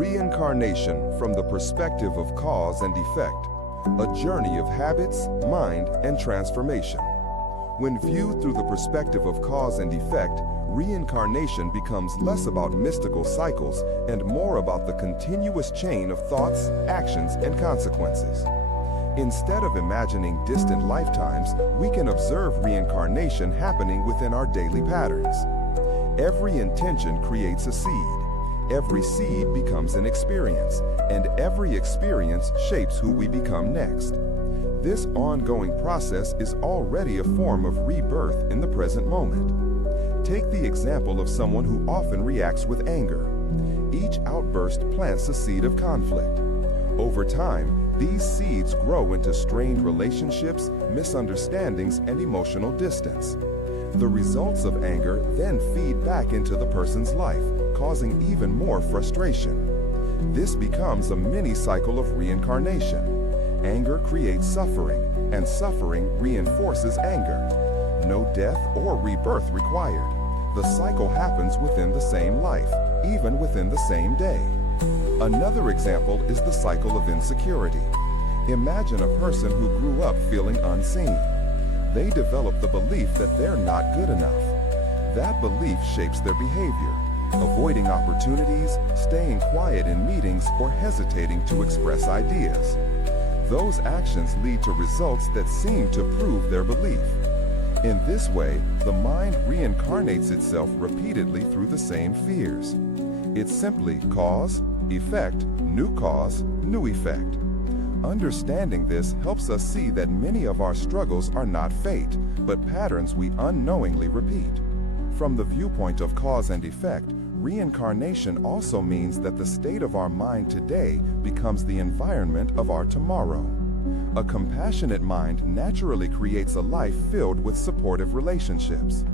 Reincarnation from the perspective of cause and effect, a journey of habits, mind, and transformation. When viewed through the perspective of cause and effect, reincarnation becomes less about mystical cycles and more about the continuous chain of thoughts, actions, and consequences. Instead of imagining distant lifetimes, we can observe reincarnation happening within our daily patterns. Every intention creates a seed. Every seed becomes an experience, and every experience shapes who we become next. This ongoing process is already a form of rebirth in the present moment. Take the example of someone who often reacts with anger. Each outburst plants a seed of conflict. Over time, these seeds grow into strained relationships, misunderstandings, and emotional distance. The results of anger then feed back into the person's life, causing even more frustration. This becomes a mini cycle of reincarnation. Anger creates suffering, and suffering reinforces anger. No death or rebirth required. The cycle happens within the same life, even within the same day. Another example is the cycle of insecurity. Imagine a person who grew up feeling unseen. They develop the belief that they're not good enough. That belief shapes their behavior, avoiding opportunities, staying quiet in meetings, or hesitating to express ideas. Those actions lead to results that seem to prove their belief. In this way, the mind reincarnates itself repeatedly through the same fears. It's simply cause, effect, new cause, new effect. Understanding this helps us see that many of our struggles are not fate, but patterns we unknowingly repeat. From the viewpoint of cause and effect, reincarnation also means that the state of our mind today becomes the environment of our tomorrow. A compassionate mind naturally creates a life filled with supportive relationships.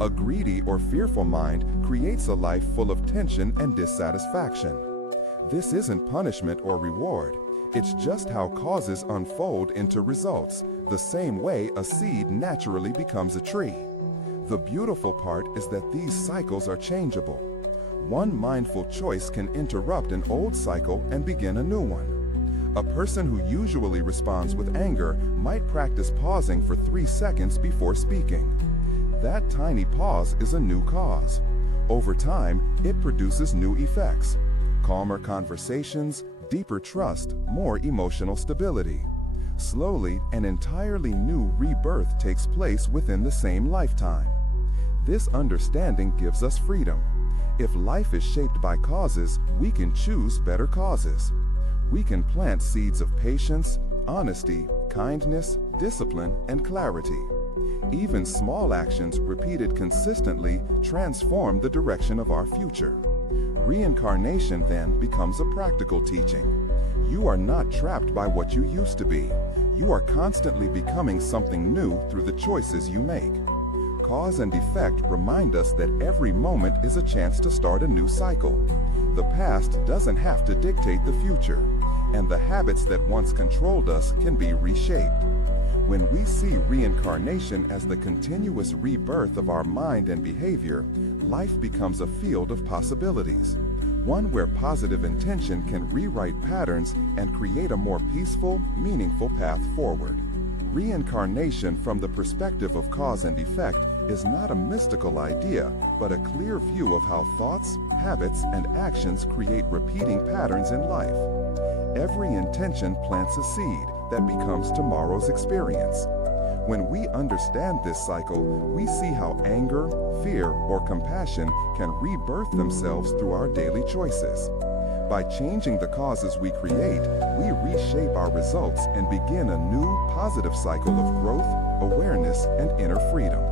A greedy or fearful mind creates a life full of tension and dissatisfaction. This isn't punishment or reward. It's just how causes unfold into results, the same way a seed naturally becomes a tree. The beautiful part is that these cycles are changeable. One mindful choice can interrupt an old cycle and begin a new one. A person who usually responds with anger might practice pausing for 3 seconds before speaking. That tiny pause is a new cause. Over time, it produces new effects. Calmer conversations, deeper trust, more emotional stability. Slowly, an entirely new rebirth takes place within the same lifetime. This understanding gives us freedom. If life is shaped by causes, we can choose better causes. We can plant seeds of patience, honesty, kindness, discipline, and clarity. Even small actions repeated consistently transform the direction of our future. Reincarnation then becomes a practical teaching. You are not trapped by what you used to be. You are constantly becoming something new through the choices you make. Cause and effect remind us that every moment is a chance to start a new cycle. The past doesn't have to dictate the future, and the habits that once controlled us can be reshaped. When we see reincarnation as the continuous rebirth of our mind and behavior, life becomes a field of possibilities. One where positive intention can rewrite patterns and create a more peaceful, meaningful path forward. Reincarnation from the perspective of cause and effect is not a mystical idea, but a clear view of how thoughts, habits, and actions create repeating patterns in life. Every intention plants a seed that becomes tomorrow's experience. When we understand this cycle, we see how anger, fear, or compassion can rebirth themselves through our daily choices. By changing the causes we create, we reshape our results and begin a new, positive cycle of growth, awareness, and inner freedom.